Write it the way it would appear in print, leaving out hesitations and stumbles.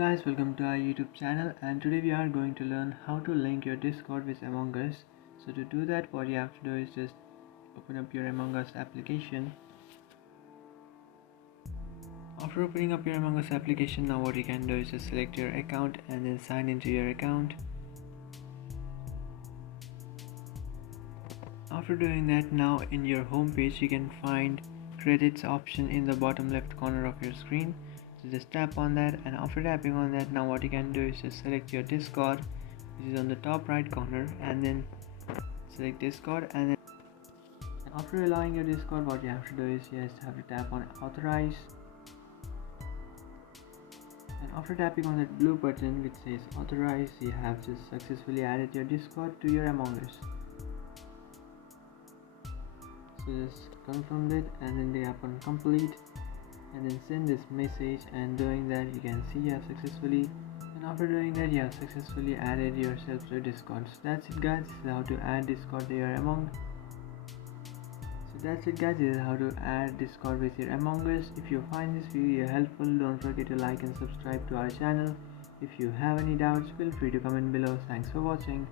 guys, welcome to our YouTube channel, and today we are going to learn how to link your Discord with Among Us. So to do that, what you have to do is just open up your Among Us application. After opening up your Among Us application, now what you can do is just select your account and then sign into your account. After doing that, now in your home page you can find credits option in the bottom left corner of your screen. So just tap on that, and after tapping on that, now what you can do is just select your Discord, which is on the top right corner, and then select Discord, and after allowing your Discord, what you have to do is you just have to tap on authorize, and after tapping on that blue button which says authorize, you have just successfully added your Discord to your Among Us. So just confirm that and then tap on complete and then send this message, and doing that you can see you have successfully, and after doing that you have successfully added yourself to Discord. So that's it guys, this is how to add Discord to your Among. So that's it guys, this is how to add Discord with your Among Us. If you find this video helpful, don't forget to like and subscribe to our channel. If you have any doubts, feel free to comment below. Thanks for watching.